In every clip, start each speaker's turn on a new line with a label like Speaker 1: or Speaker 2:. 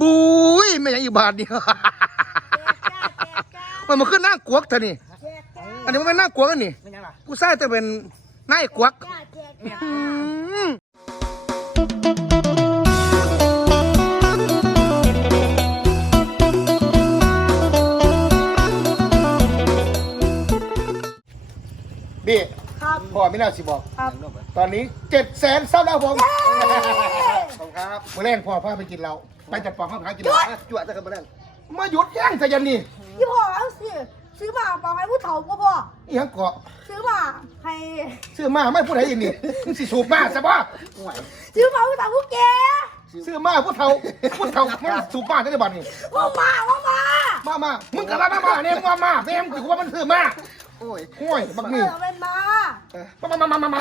Speaker 1: บุ้ยไม่ยังอีกบาทนี่
Speaker 2: แจกจ้าแจกจ้า
Speaker 1: มันมาขึ้นหน้ากวกเธอนี่
Speaker 2: แจกจ้า
Speaker 1: อันนี้มันเป็นหน้ากวกอันนี่
Speaker 3: ไม่ยังล่ะ
Speaker 1: ผู้ชายจะเป็นนายกวก
Speaker 2: จ้าแจกจ้า
Speaker 1: อืมบี้
Speaker 2: ครับ
Speaker 1: พ่อไม่น่าสิบอก
Speaker 2: ครับ
Speaker 1: ตอนนี้เจ็ดแสนซับแล้วผม
Speaker 3: ขอบ คุณครับ
Speaker 1: มาเล่นพ่อพาไปกินเราไปจัดปองข้าวขากินเรา
Speaker 3: อะจวดจะกันมาเล่น
Speaker 1: มาหยุดแย่งซะยันนี่
Speaker 2: พี่พ่อเอาสิซื้อมาเปล่าให้ผู้เฒ่าก็พ่อ
Speaker 1: อีหยังเกาะ
Speaker 2: ซื้อมาให้
Speaker 1: ซื้อมาไม่พูดอะไรอีกนี่มึงสิสูบมาซะบ่
Speaker 3: ห่วย
Speaker 2: ซื้อมาผู้เฒ่าผู้แก่
Speaker 1: ซื้อมาพูดเท่าพูดเท่ามันสูบมาได้บัดนี่
Speaker 2: ว่ามาว่ามา
Speaker 1: มามามึงกะละมามาเนี่ยมึงว่ามาเฟมถือว่ามันซื้อมา
Speaker 3: โอ้ย
Speaker 1: ห่วยบัก
Speaker 2: เอ
Speaker 1: นี่
Speaker 2: อเป็นมา
Speaker 1: มามามามามา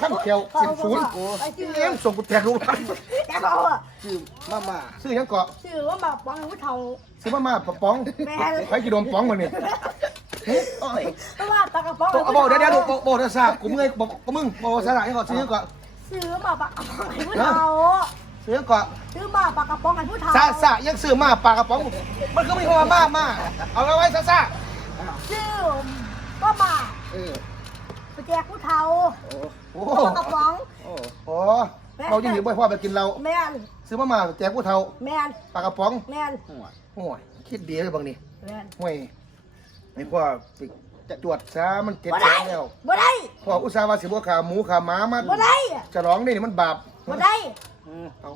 Speaker 1: ข้ามเขียวสิบศูนย์
Speaker 2: ไอ้ซื้อ
Speaker 1: เอ็มส่งกูแทนรู้
Speaker 2: แต่บอกว่า
Speaker 3: ชื่อมาม่า
Speaker 1: ซื้อหยังเกาะ
Speaker 2: ซื้อว่ามาเปล่าให้ผู้เฒ่า
Speaker 1: ซื้อมามาปะป๋องไปกินนมป๋องมาเนี่ย
Speaker 3: โอ้ย
Speaker 2: เพราะว่าปลากระป๋อง
Speaker 1: เอาบอกเดี๋ยวเดี๋ยวบอกบอกเดี๋ยวซากูเมื่อยบอกมึงบอกสาระให้ก่อนซื้อหยังเกาะ
Speaker 2: ซื้อมาปลากระป๋องให้ผู้เฒ่า
Speaker 1: ซื้อหยังเกาะ
Speaker 2: ซื้อมาปลากระป๋องให้ผู้เฒ่า
Speaker 1: ซาซายังซื้อมาปลากระป๋อง มันก็ไม่พอมามาเอาไว้ซาซา
Speaker 2: ซื้อว่ามา
Speaker 3: เออ
Speaker 2: ไปแจกผู้เฒ่า
Speaker 3: โอ้
Speaker 1: โอ้
Speaker 2: ปลากระป๋อง
Speaker 3: โอ้
Speaker 1: โหเราจะหนีบ่อยพ่อไปกินเรา
Speaker 2: แม่น
Speaker 1: ซื้อมามาแจกผู้เฒ่า
Speaker 2: แม่น
Speaker 1: ปลากระป๋อง
Speaker 2: แม่น
Speaker 3: ห่วย
Speaker 1: โอ้ยคิดดีเลยบางนี่
Speaker 2: แม่น
Speaker 1: ห่วยไอ้พ่อไปจะตรวจซะมันเจ็ด
Speaker 2: บ่
Speaker 1: แส
Speaker 2: ได้
Speaker 1: นแล้ว
Speaker 2: บ่ได้
Speaker 1: พ่ออุตส่าห์ว่าสิบ่ขาหมูขาหมามา
Speaker 2: บ่ได้
Speaker 1: จะร้องนี่มันบาป
Speaker 2: บ่ได้
Speaker 3: อืมเอา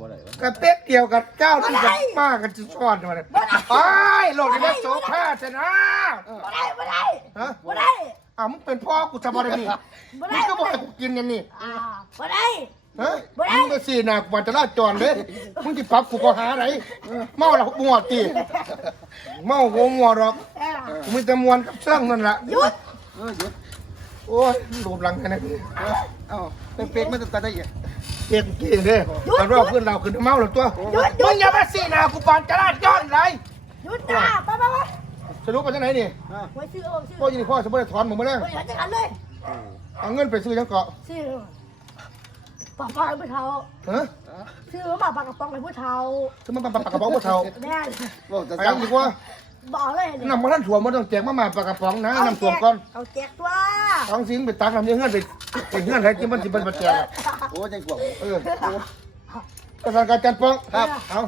Speaker 3: บ่ได้วะ
Speaker 1: กระเต๊กเกี่ยวกับเจ้าที่กับป้ากันจะซ้อนมาเนี่ยไอ้ยโลกนี้มันโสภาชนะ
Speaker 2: บ่ได้บ่ได้
Speaker 1: ฮะ
Speaker 2: บ่ได้
Speaker 1: อ้าวมึงเป็นพ่อกูจะบ่ได้นี่
Speaker 2: บ่
Speaker 1: มึ
Speaker 2: ได้
Speaker 1: งก็บ่ให้กูกินอย่างนี้
Speaker 2: อ่าบ่ได้
Speaker 1: ฮะ
Speaker 2: บ่ได้
Speaker 1: มึงไปสี่หนักวันจะลาจรเลยมึงจะปรับกูก็หาไหนเมาแล้วมัวตีเมาโง่งัวหรอก
Speaker 2: เอ้า
Speaker 1: กูมีแต่มวนกับเสื่องนั่นแหละ
Speaker 2: หยุด
Speaker 3: เออหยุด
Speaker 1: โอ้ยรูปหลังกันนะ
Speaker 3: เออเอ้าเป็นเป็กไม่ต้องการได้อีก
Speaker 1: เอกกี่เด้ตอนรอบเพื่อนเราขึ้นเมาแล้วตัว
Speaker 2: หยุดหยุ
Speaker 1: มึ
Speaker 2: ด
Speaker 1: งอย่ามาสี่หนากูปานจะลาจรเลย
Speaker 2: หยุดจ้าไปไปไป
Speaker 1: สรุปไปที่ไหนนี่
Speaker 3: อะ
Speaker 2: ไว้ซื้อเอาซื้อ
Speaker 1: พ่อยินพ่อสมมติถอนมึงมาเลย
Speaker 2: บ่ได้จัดการเลย
Speaker 1: เอาเงินไปซื้อยังเกาะ
Speaker 2: ซื้อปลาปลาให้ผู้เฒ่า
Speaker 1: ฮะ
Speaker 2: ซื้อมาปลากระป๋องให้ผู้เฒ่า
Speaker 1: ซื้อมาปากกระป๋องมาเท่า
Speaker 2: แม่น
Speaker 3: บอกจะ
Speaker 1: ไป
Speaker 3: สั่
Speaker 1: เอา
Speaker 3: ง
Speaker 1: ดีกว่า
Speaker 2: บอกเลยนี่
Speaker 1: นำมาท่านถั่วมาต้องแจกมามาปากกระป๋องนะนำถั่วก่อน
Speaker 2: เอาแจกตัว
Speaker 1: ท้องสิงไปตักน้ำเยอะเงื่อนไปไปเงื่อนใครกินมันสิเป็นปัจจัย
Speaker 3: โอ้ใจกวาง
Speaker 1: เออกระทรวงการจัดป้องครับเอา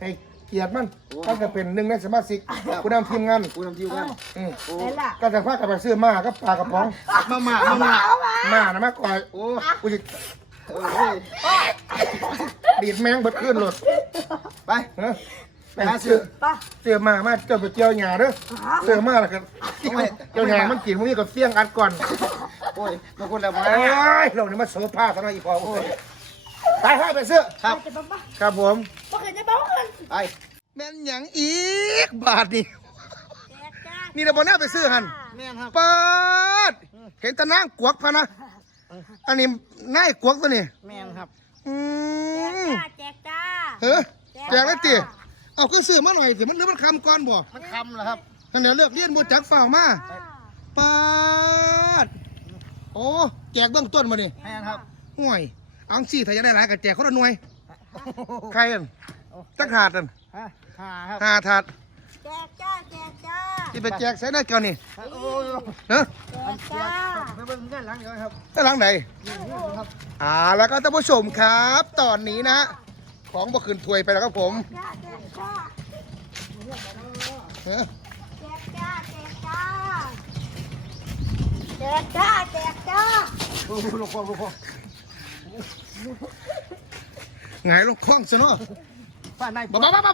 Speaker 1: ให้เกียรติมันถ้าจะเป็นหนึ่งในสมาชิกผู้นำทีมงาน
Speaker 3: กูนำทิวกัน
Speaker 1: อืม
Speaker 3: โอ้
Speaker 2: นี่ล่ะ
Speaker 1: ก็จะพากันไปซื้อมากับปลากระป๋อง
Speaker 3: มาม่ามาม่า
Speaker 2: เอามา
Speaker 1: มานะมากกว่า
Speaker 3: โอ้
Speaker 1: กูจะ
Speaker 3: เออเฮ้ย
Speaker 1: ดีดแมงเบิดขึ้นรถ
Speaker 3: ไป
Speaker 1: ฮะ
Speaker 3: ไปหาซื้อ
Speaker 2: ไป
Speaker 1: เสื้อมามาเจ้าไปเจียวหยาเด้อเสื้อมาแล้วกันเจียวหยามันกินพวกนี้ก็เสี่ยงอัดก่อน
Speaker 3: โอ้ยบางคนแล้วมา
Speaker 1: ไอ้ยเราเนี่ยมาโซฟาทำไมอีพอโอ้ยไปให้ไปเสื้อ
Speaker 3: ครับ
Speaker 2: ไปจะบ้า
Speaker 1: ครับผม
Speaker 2: บ่เคยจะบ้าเงิน
Speaker 3: ไป
Speaker 1: แม่นหยังอีกบาทนี่
Speaker 2: แจกจ้า
Speaker 1: นี่เราบอน่าไปซื้อหัน
Speaker 3: แม่นครับ
Speaker 1: เปิดเห็นแตะนางกวกพะนะอันนี้นายกวกตัวนี้
Speaker 3: แม่นครับ
Speaker 1: อื
Speaker 2: แจก
Speaker 1: ม
Speaker 2: จ้าแจกจ้า
Speaker 1: เฮ้ยแจกแล้วตีเอาก็ซื้อมาหน่อยสิมันเหลือมันคำก่อนบ่
Speaker 3: มันคำแล้วครับ
Speaker 1: นั่นเดี๋ยวเลือกเรียนบจักฝ่ากมาปาด โอ้แจกเบื้องต้นมานี่
Speaker 3: แม่นครับ
Speaker 1: ห่วยเอังสี่ถ้าจะได้หลายก็แจกคนละหน่วย ใครอันจักถาดอัน
Speaker 3: ฮะหาครับ
Speaker 1: ห้าถาด
Speaker 2: แจกจ้าแจกจ้า
Speaker 1: ที่ไปแจกใส่ได้ก่อนนี่
Speaker 3: โอ้
Speaker 1: เนาะ
Speaker 2: แจกจ้า
Speaker 3: ไปเบิ่งเงินหลังเดี๋ยวครับ
Speaker 1: ด้านหลังไหน
Speaker 3: นี่ครับ
Speaker 1: อ่าแล้วก็ท่านผู้ชมครับ ตอนนี้นะ ของบ่ขึ้นถ้วยไปแล้วครับผม
Speaker 2: จ้าแจกจ้า
Speaker 1: เอ้อ
Speaker 2: แจกจ้าแจกจ้า แจกจ้าแจกจ้า
Speaker 3: โอ้โหลูกพ่อลูกพ่อ
Speaker 1: หงายลงคล้องซะเนาะ
Speaker 3: ป้าใน
Speaker 1: บ้าบ้าบ้าบ้า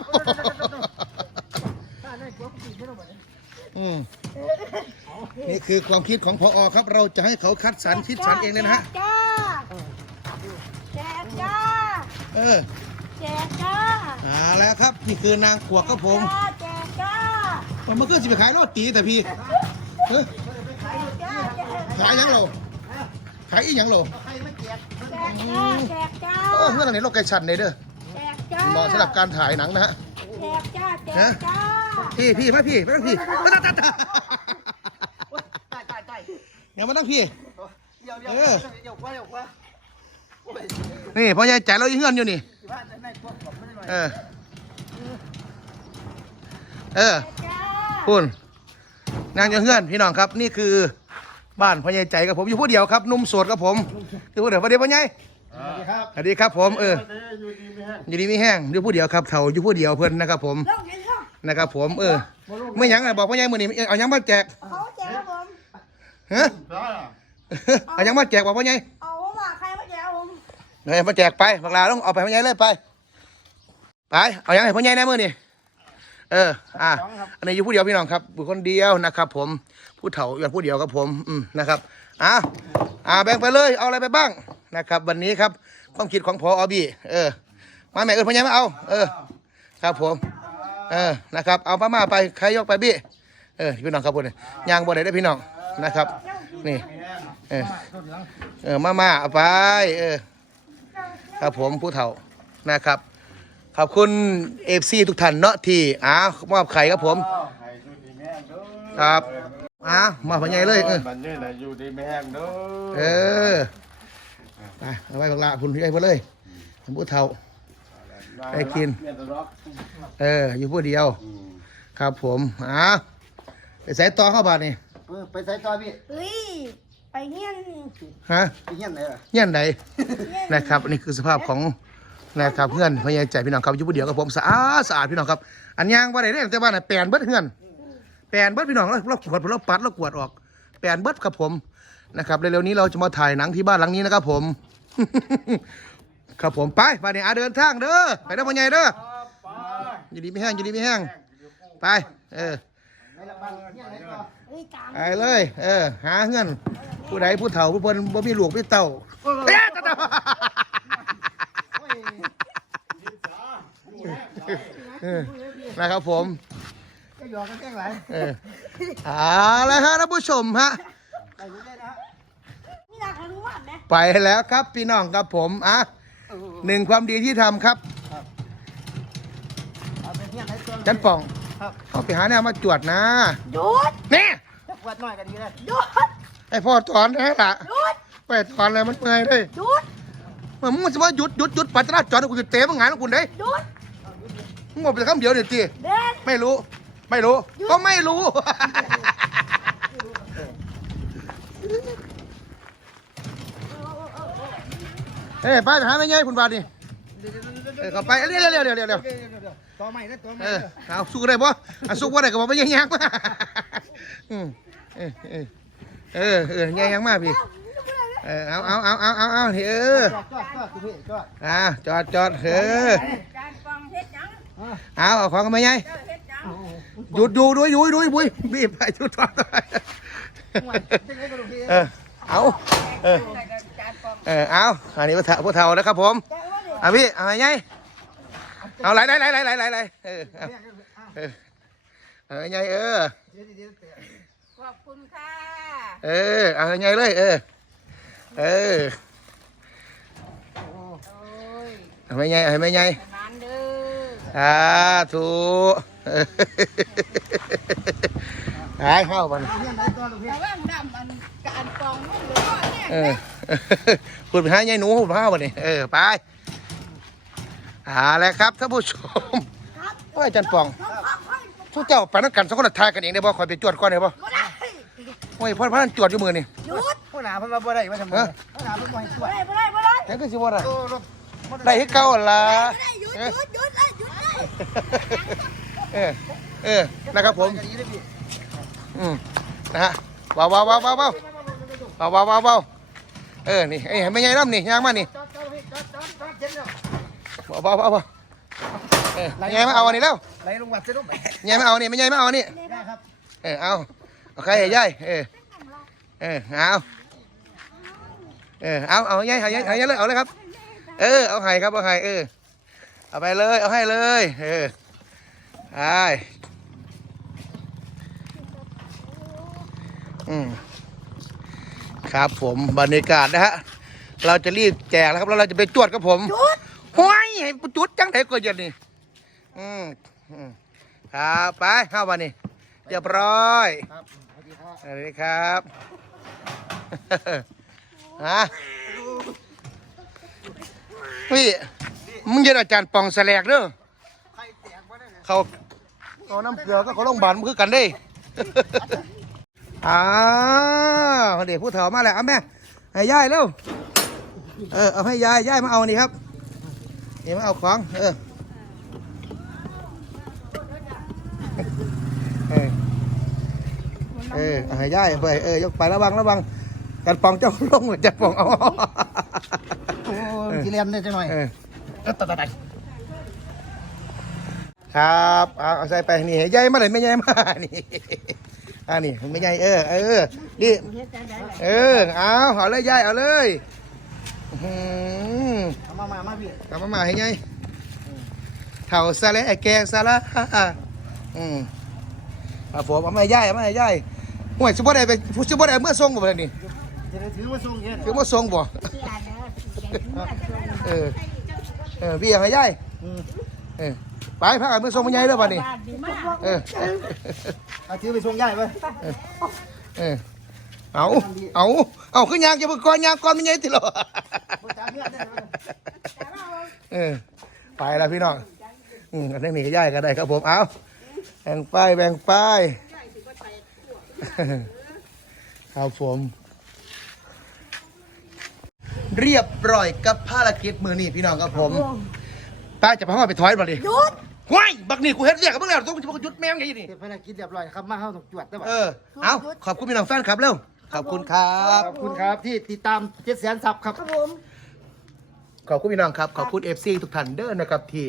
Speaker 3: ป้าในกลัวกูไม่ต้องไป
Speaker 1: อืมนี่คือความคิดของพอครับ เราจะให้เขาคัดสรรคิดสรรเองเลยนะฮะ
Speaker 2: จ้าแจกจ้า
Speaker 1: เออ
Speaker 2: แจกจ้า
Speaker 1: อ่าแล้วครับนี่คือนางขวกครับผม
Speaker 2: จ้าแจกจ้า
Speaker 1: มันมันก็จะไปขายโรตีแต่พี่เฮ้ย
Speaker 2: แจกจ้าแจก
Speaker 1: ขายหยังโลขายอีหยังโล
Speaker 3: ใครไม่แจก
Speaker 2: แจกจ้าแจกจ้า
Speaker 1: เออเพื่อนอันนี้โลกไก่ชันเลยเด้อ
Speaker 2: แจกจ้า
Speaker 1: เหมาะสำหรับการถ่ายหนังนะฮะ
Speaker 2: แจกจ้าแจกจ้า
Speaker 1: พี่พี่มาพี่มาตั้งพี่มาตั้งตั้งตั้ง
Speaker 3: ตายตายตาย
Speaker 1: อย่ามาตั้งพี่
Speaker 3: เดี๋ยวเดี๋ยว
Speaker 1: เออ
Speaker 3: เดี๋ยวกว่าเดี๋ยวกว่าโอ้ย
Speaker 1: นี่พ่อใหญ่ใจเราอีเงื่อนอยู่นี่
Speaker 3: เว่าจะได้พวกผมไม่ได้หน่อย
Speaker 1: เออเออ
Speaker 2: จ้า
Speaker 1: คุณนางยังเฮือนพี่น้องครับนี่คือ บ้านพ่อใหญ่ใจกับผมอยู่ผู้เดียวครับหนุ่มโสดกับผมอยู่ผู้เดียวประเดี๋ยวพ่อใหญ่
Speaker 3: สวัสดีครับ
Speaker 1: สวัสดีครับผมเออ
Speaker 3: อยู่ดีไหมฮะ
Speaker 1: อยู่ดีไม่แห้งอยู่ผู้เดียวครับเถ่าอยู่ผู้เดียวเพิ่นนะครับผม
Speaker 2: เล่าเงินเข้า
Speaker 1: นะครับผมเออไม่หยังไงบอกพ่อใหญ่มือนี้เอาหยังมาแจก
Speaker 2: เขาแจกครับผม
Speaker 1: ฮะ
Speaker 3: ร้อนอะ
Speaker 1: เอาหยังมาแจกบอกพ่อใหญ่
Speaker 2: เอามาใครมาแจกผม
Speaker 1: เฮ้ยมาแจกไปบักลาต้องเอาไปพ่อใหญ่เลยไปไปเอาหยังให้พ่อใหญ่แน่มือนี่เออ อะอันนี้อยู่ผู้เดียวพี่น้องครับอยู่คนเดียวนะครับ ผม ผู้เฒ่าอยู่ผู้เดียวครับผมอืมนะครับอะอ่าแบ่งไปเลยเอาอะไรไปบ้างนะครับ วันนี้ครับความคิดของพออบีเออ มาแม่เอิญพญ่มาเอา เออ ครับผม เออนะครับ เอาป้ามาไปใครยกไปบี้เออพี่น้องครับผมยางบ่ได้ได้พี่น้องนะครับ นี่ เออเออมามาเอาไป เออ ครับผมผู้เฒ่านะครับขอบคุณเอฟซีทุกท่านเนาะที่อ้ามอบไข่ครับผม
Speaker 3: ครอยู่ดีแม่เด้อ
Speaker 1: ครับอ้ามาพอใหญ่เลยเออ
Speaker 3: มันนี่แหละอยู่ดีแม่เด้อ
Speaker 1: เออไปเอาไว้บักละคุณพี่ไอ้เพื่อเลยผมผู้เฒ่าให้กิน
Speaker 3: เนี่ยตลอด
Speaker 1: เออ อยู่ผู้เดียว ครับผมอ้าไปใส่ต่อเข้าบาทนี่
Speaker 3: เออไปใส่ต่อพี่
Speaker 2: เฮ้ยไปเฮียน
Speaker 1: ฮะ
Speaker 3: ไปเฮียนไหนล่ะ
Speaker 1: เงี้ยนใดนะครับอันนี้คือสภาพของนะครับเพื่อนพญาใจพี่น้องครับอยู่ผู้เดียวกับผมสะอาดสะอาดพี่น้องครับ อันยางว่าได้เด้แต่ว่าน่ะแปลนเบิดเฮือน แปลนเบิดพี่น้องแล้วเราขวดเราปัดเรากวดออก แปลนเบิดครับผมนะครับเร็วๆนี้เราจะมาถ่ายหนังที่บ้านหลังนี้นะครับผม ครับผมไปไปเนี่ยอาเดินทางเด้อไปเด้อพ่อใหญ่เด้อ
Speaker 3: ไป
Speaker 1: อยู่ดีไม่แห้งอยู่ดีไม่แห้งไปเออ
Speaker 3: ในละบ้านเฮียนไหนต่อ
Speaker 2: เฮ้ยตาม
Speaker 1: ไปเลย เออ หาเงินผู้ใดผู้เฒ่าผู้เพิ่นบ่มีลูกมีเต้าเอ๊ะตะเต้าเออนะครับผม
Speaker 3: ก็ห ยอกกันแกล้งหลาย
Speaker 1: เออเอาละฮะท่านผู้ชมฮะ
Speaker 3: ไปอยู่ได้นะฮะ
Speaker 2: นี่นาคารุวัดไหม
Speaker 1: ไปแล้วครับพี่น้องครับผมอะ
Speaker 3: เออ
Speaker 1: หนึ่งความดีที่ทำครับ
Speaker 3: เอาไปเฮียนไหนตัว
Speaker 1: จันป่อง
Speaker 3: ครับ
Speaker 1: เอาไปหาแนวมาจวดนะ
Speaker 2: หยุด
Speaker 1: นี่
Speaker 3: วัดน้อยกันดีเลย
Speaker 2: หยุด
Speaker 1: ไอพ่อถอนนะล่ะ
Speaker 2: หยุด
Speaker 1: ไปถอนอะไรมันเมื่อยเด้ย
Speaker 2: หยุด
Speaker 1: มันมึงจะว่าหยุดหยุดหยุดปัจจราจรกูจะเตะมึงงานของคุณเด้ย
Speaker 2: หยุด
Speaker 1: มึงบอกเป็นคำเดียวเดี๋ยวจี
Speaker 2: เด็ด
Speaker 1: ไม่รู้ ไม่รู้ ก็ไม่รู้ เฮ้ยไปไปหาไม่ไงคุณบาทนี่เออเข้าไปเร็วเร็วเร็วเร็วเร็วเร็ว
Speaker 3: ต่อใหม่นะต่อใหม่
Speaker 1: เออเอาสู้ได้ปะอะสู้ว่าได้ก็บอกไม่ยังยังมาอืมเออเออเออเออยังยังมาพี่เออเอาเอาเอาเอาเอาเอาเออ
Speaker 3: จอดจอดจอดคุณพี่จอด
Speaker 1: อ่าจอดจอดเออ
Speaker 2: การฟังเฮ็ดยัง
Speaker 1: เอาเอาของกันมาไง
Speaker 2: เจ้าเฮ็ดยัง
Speaker 1: หยุดดูด้วยยุ้ยดุยบุยบีบไปชุดต่อไป
Speaker 3: เจ๊งเลยก็ดูพี่
Speaker 1: เออเอาเออเออเอาอันนี้พวกเฒ่าพวกเฒ่านะครับผม
Speaker 2: แจ้งว่าเด็ก
Speaker 1: เอาพี่เอาไงเอาไหลไหลไหลไหลไหลไหลไหลเออเอาเออเอาไงเออ
Speaker 2: ขอบคุณค่ะ
Speaker 1: เออเอาไงเลย เออเออ
Speaker 2: โอ้ย
Speaker 1: เอาไม่ไงเอาไม่ไง
Speaker 2: นานเด้อ
Speaker 1: อ่าถูกเออ หายเข้ามัน
Speaker 3: เฮียนไหนต่อลูกพี่
Speaker 2: แต่ว่าน้ำมันการกองมันเหลือเนี่ย
Speaker 1: เออคุณไปหายายหนูคุณพาวันนี้เออไปเอาแล้วครับท่านผู้ชม
Speaker 2: ครับ
Speaker 1: ว่าจันปอง
Speaker 2: น้องพักให้
Speaker 1: ทุกเจ้าไปนักกันสองคนละทายกันเองได้บ่คอยไปจวดก่อนได้บ่
Speaker 2: ก็ได้
Speaker 1: โอ้ยพ่อพ่อนั่นจวดอยู่มือนี่
Speaker 2: หยุด
Speaker 3: ผู้หนาเพิ่นมาบ่ได้ว่าทำไมผู้หนาเพิ่นบ่ให้ช่วย
Speaker 2: บ่ได้บ่ได้บ่ได้
Speaker 1: แค่คือสิบ่ได้
Speaker 3: โอ้รถ
Speaker 1: ได้ให้เก่าหั่นล่ะ
Speaker 2: บ่ได้หยุดหยุดหยุดเลยหยุดเลย
Speaker 1: เออ เออ นะครับผม
Speaker 3: กันดีเลยพี่
Speaker 1: อืมนะฮะว้าวว้าวว้าวว้าวว้าวว้าวว้าวว้าวเออ นี่ไอ้ไม่ใหญ่น้ำนี่ย่างมานี่
Speaker 3: จอดจอดพี่จอดจอดจอดเจ็ดแล้ว
Speaker 1: ว้าวว้าวว้าวเออใหญ่มาเอาอันนี้แล้ว
Speaker 3: ไหลลงวัดเสร็จลูก
Speaker 1: ใหญ่มาเอานี่ไม่ใหญ่มาเอานี่เออ เอาเอาใคใหญ่เออ เออ เอาเออ เอา เอาใหญ่เอาใหญ่เอาใหญ่เลย เอาเลยครับ เออ เอาให้ครับ เอาให้เออ เอาไปเลย เอาให้เลย เออ ไปอืมครับผมบรรยากาศนะฮะ เราจะรีบแจกแล้วครับ แล้วเราจะไปจวดครับผม
Speaker 2: หยุด
Speaker 1: ห้วยให้จุดจังไดก็ยันนี่อืมอืมครับไปเข้ามานี่เรียบร้อย
Speaker 3: ครับสวัสดีครับ
Speaker 1: สวัสดีครับฮะพี่มึงเย็นอาจารย์ปองแสลกเด้อ
Speaker 3: ใครแตกบ่ได้ เนี่ย
Speaker 1: เขาเอาน้ำเกลือก็เขาโรงพยาบาลมันคือกันเด้อ้าวเด็กผู้เฒ่ามาแล้วเอาแม่ให้ยายเร็วเออเอาให้ยายยายมาเอานี่ครับนี่มาเอาของเออเออเออเอาให้ยายไปเออยกไประวังระวังกันปองเจ้าลงเหมือนจะปองเอา
Speaker 3: โอ้ยสิเรียนได้จังหน่อย
Speaker 1: เออ
Speaker 3: เออตัดตัดตัด
Speaker 1: ครับเอาเอาใส่ไปนี่ให้ยายมาเลยไม่ยายมานี่อ่านี่ไม่ยายเออเออนี่เออเอาเอาเลยยายเอาเลยอื้อหือ
Speaker 3: เอามามามาพี่
Speaker 1: กลับมามาให้ไงเถ่าซะแล้วไอ้แกงซะละอืมเอาผมเอามาให้ยายเอามาให้ยายห่วยซุปเปอร์ได้ไปซุปเปอร์ได้เมื่อส่งบ่เลยนี่
Speaker 3: จะได้ถือมาส่งเฮ็ด
Speaker 1: คือเมื่อส่งบ่เออเออพี่เอาให้ยาย
Speaker 3: อืม
Speaker 1: เออ ไปพากันเมื่อส่งมาใหญ่เด้อบัดนี้ เออ
Speaker 3: เอาถือไปส่งยายไป
Speaker 1: เออ เอา เอา เอาขึ้นยางจะมาก่อนยางก่อนมันใหญ่ติหรอ
Speaker 3: บ่จ้าเพื่อนได้ไหม
Speaker 1: เออ ไปแล้วพี่น้อง อืมอันนี้มีก็ย่ายก็ได้ครับผม เอาแบ่งป้ายแบ่งป้ายครับผมเรียบร้อยกับภารกิจมือนี่พี่น้องครับผมป้าจะพามาไปถอยบ่ดิ
Speaker 2: หยุด
Speaker 1: ว้ายบักนี่กูเฮ็ดเรียกกับมึงแล้วต้องจะมาหยุดแม่งไงนี่
Speaker 3: เฮ็ดภารกิจเรียบร้อยครับมาเฮาต้องจวดได้บ่
Speaker 1: เออ เอาขอบคุณพี่น้องแฟนครับเร็วขอบคุณครับ
Speaker 3: ขอบคุณครับที่ติดตาม7แสนซับครับ
Speaker 2: ครับผม
Speaker 1: ขอบคุณพี่น้องครับ ขอบคุณเอฟซีทุกท่านเด้อนะครับที่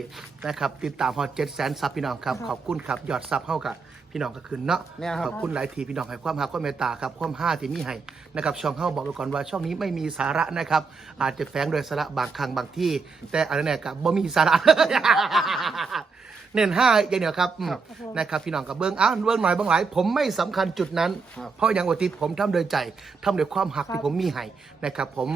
Speaker 1: นะครับติดตามพอเจ็ดแสนซับพี่น้องครับ ขอบคุณครับยอดซับเข้ากับพี่น้องก็คืนเนาะ
Speaker 3: เนี่ยครับ
Speaker 1: ขอบคุณหลายทีพี่น้องให้ความรักความเมตตาครับความห้าที่มีให้นะครับช่องเข้าบอกไว้ก่อนว่าช่องนี้ไม่มีสาระนะครับ อาจจะแฝงโดยสาระบางครั้งบางที่ แต่อะไรเนี่ยกับบ่มีสาระ เน้นห้าอย่างเดียวครับอืมนะครับพี่น้องกับเบิ้งอ้าวเบิ้งหน่อยเบิ้งหลาย ผมไม่สำคัญจุดนั้น
Speaker 3: ครับ
Speaker 1: เพราะอย่างวันที่ผมทำโดยใจทำโดยความหักที่ผมมีให้นะครับ ผม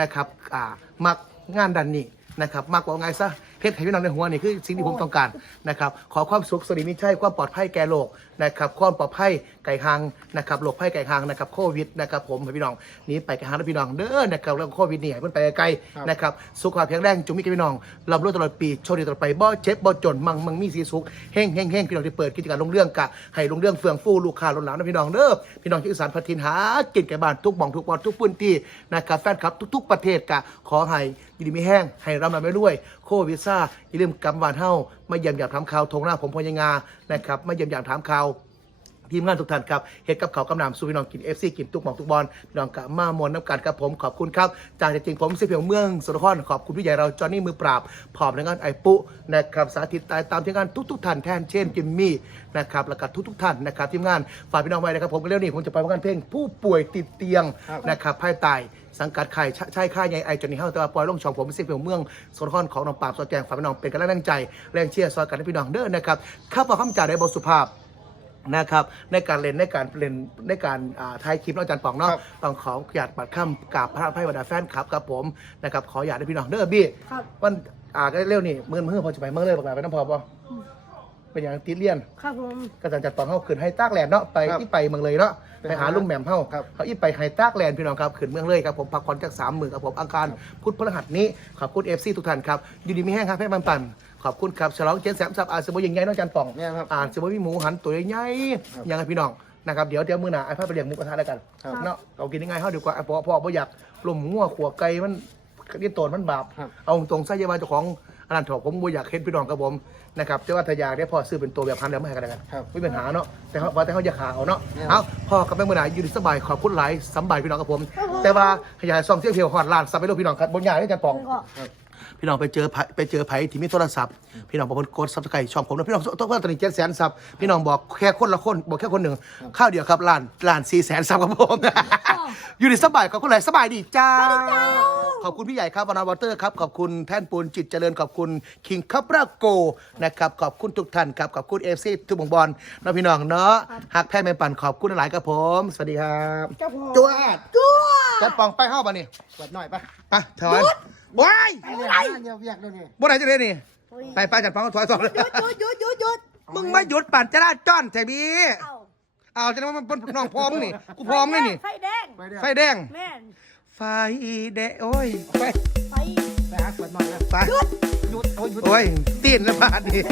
Speaker 1: นะครับอ่ามัก งานดันนี้นะครับมากกว่าไงซะเพชรให้พี่น้องในหัวนี่คือสิ่งที่ผมต้องการนะครับขอความสุขสวัสดีมิใช่ความปลอดภัยแก่โลกนะครับความปลอดภัยไก่หางนะครับโรคภัยไก่หางนะครับโควิดนะครับผมให้พี่น้องหนี้ไปไก่หางนะพี่น้องเด้อนะครับเรื่องโควิดนี่ให้มันไปไกล
Speaker 3: ครับ
Speaker 1: ๆนะครับสุขภาพแข็งแรงจงมีกับพี่น้องรับรู้ตลอดปีโชคดีตลอดไปบ่เจ็บบ่จนมั่งมั่งมีสีสุขเฮงเฮงเฮงพี่น้องที่เปิดกิจการลงเรื่องกะให้ลงเรื่องเฟื่องฟูลูกค้าล้นหลามนะพี่น้องเด้อพี่น้องที่อีสานพัทินหากินแก่บ้านทุกหม่องทุกบอนทุกพื้นที่นะครับแฟนคลับทุก ๆ ประเทศกะขอให้ยินดีไม่แห้งให้ร่ำรวยไปด้วย โควิดซ่าอย่าลืมกำบานเฮ้ามาเยี่ยมอยากถามข่าวทงหน้าผมพญงานะครับมาเยี่ยมอยากถามข่าวทีมงานทุกท่านครับเฮ็ดกับเขากำนำสู่พี่น้องกินเอฟซีกินทุกหมองทุกบอลพี่น้องกะมามวนน้ำกันครับผมขอบคุณครับ จากจริงผมเสียเพียงเมืองสุรครขอบคุณพี่ใหญ่เราจอห์นนี่มือปราบผอมในงานไอปุนะครับสาธิตตายตามทีมงานทุกๆท่านแทนเช่นจิมมี่นะครับแล้วก็ทุกๆท่านนะครับทีมงานฝากพี่น้องไว้นะครับผมก็เร็วนี้ผมจะไปประกันเพลงผู้ป่วยติดเตียงนะครับภายใต้ สังกัดไข่ใช่ใช่ค่ายใหญ่ไอจอนนี่เฮาแต่ว่าปล่อยลงช่องผมเสียเพียงเมืองสุรครของน้องปราบสอดแจงฝากพี่น้องเป็นกำลังใจแรงเชียร์ซอยกันให้พี่น้องเด้อนะครับข้าพเจ้าคำจ่าในบทสุภาพนะครับในการเล่นในการเล่นในการอ่าถ่ายคลิปเนาะอาจารย์ป๋องเนาะ
Speaker 3: ครับ
Speaker 1: ต้องขอหยาดปัดข้ามกราบพระพระบรรดาแฟนคลับครับผมนะครับขอหยาดให้พี่น้องเด้อบี้
Speaker 2: ครับ
Speaker 1: วันอ่าก็เร็วนี่มื่อมื่อพอจะไปเมื่อเลยบอกลาไปน้ำพอป่ะ เป็นอย่างติดเลียน
Speaker 2: ครับผม
Speaker 1: ก็อาจารย์จัดป๋องเขาขึ้นให้ตากแลนด์เนาะไป
Speaker 3: ครับ
Speaker 1: ที่ไปเมืองเลยเนาะ
Speaker 3: ไป
Speaker 1: ไปหา
Speaker 3: หา
Speaker 1: ลุงแหม่มเฮา
Speaker 3: ครับ
Speaker 1: เขาอีไปให้ตากแลนด์พี่น้องครับขึ้นเมืองเลยครับผมพักผ่อนจากสามหมื่นครับผมอังคารพุธพฤหัสนี้ขอบคุณเอฟซีทุกท่านครับอยู่ดีมีแห้งครับให้มันปั่นขอบคุณครับฉลองเจ็ดแสนสับอาเซโบยิงใหญ่เน้องจันป๋อง
Speaker 3: เนี่ยครับ
Speaker 1: อ่านเซโบมีหมูหันตัวใหญ่
Speaker 3: ครับ
Speaker 1: ๆยังไงพี่น้องนะครับเดี๋ยวเดี๋ยวมื้อหน้าไอ้พ่อไปเลี้ยงหมูกระทะแล้วกัน
Speaker 3: ครับ
Speaker 1: เนาะเอากินยังไงเฮาดีกว่าไอ้พ่อพ่อบ่อยากลมงัวขัวไก่มันนี่โตนมันบาป
Speaker 3: ครับ
Speaker 1: เอาตรงๆซะอยาว่าเจ้าของ อันนั้นเถอะผมบ่อยากเห็นพี่น้องกับผมนะครับแต่ว่าถ้าอยากได้พ่อซื้อเป็นตัวแบบพันเดียวไม่ให้กันแล้วกัน
Speaker 3: ครับ
Speaker 1: ไม่มีปัญหาเนาะแต่เขาว่าแต่เขาอยากหาเอาเนาะ
Speaker 3: เนี่ย
Speaker 1: เอาพ่อกับแม่มื้อหน้าอยู่ดีสบายขอบคุณหลายสำบายพี่น้องกับผม แต่ว่าขยายซองเที่ยวเที่ยวฮอดล้านซับไปลูกพี่น้องครับบนยาได้จันปอง
Speaker 2: แล้วก็
Speaker 1: พี่น้องไปเจอไผไปเจอไผที่มีโทรศัพท์ พี่น้องบอกว่ากดซับสไครต์ช่องผมนะพี่น้องต้องเพิ่มตอนนี้เจ็ดแสนซับพี่น้องบอกแค่คนละคนบอกแค่คนหนึ่งข้าวเดียวครับล้านล้านสี่แสนซับครับผมอยู่ในสบายขอบคุณหลายสบายดีจ้า ขอบคุณพี่ใหญ่ครับวานาวอเตอร์ครับขอบคุณแท่นปูนจิตเจริญขอบคุณคิงคับราโกนะครับขอบคุณทุกท่านครับขอบคุณเอฟซีทุกบงบอลน้องพี่น้องเนาะหักแพ้แม่ปั่นขอบคุณหลายครับผม สวัสดีครับ
Speaker 2: เจ้าพ่อ
Speaker 3: จวด
Speaker 2: จัว
Speaker 1: จัดปองไปเข้าป่ะนี่
Speaker 3: จวดหน่อยปะ
Speaker 1: ไปถอย ว้าย
Speaker 3: เรียนงานเดียวเวียกเดี๋ยวนี้
Speaker 1: บ่ไหนจะได้นี่ไปไปจัดปองถอยสอง
Speaker 2: หยุดหยุดหยุดหยุดหยุด
Speaker 1: มึงไม่หยุดปั่นจราจรแถบี
Speaker 2: เอ้า
Speaker 1: เอาจะว่ามันเป็นน้องพร้อมนี่กูพร้อมนี่นี่
Speaker 2: ไฟแดง
Speaker 3: ไปเดี๋ยว
Speaker 1: ไฟแดง
Speaker 2: แม่น
Speaker 1: ไฟแดงโอ้ยไป
Speaker 2: ไฟ
Speaker 3: ไปหาขวดหน่อยนะ
Speaker 1: ไป
Speaker 2: หยุด
Speaker 3: หยุดโอ้ยหยุด
Speaker 1: โอ้ยตีนละบาทนี่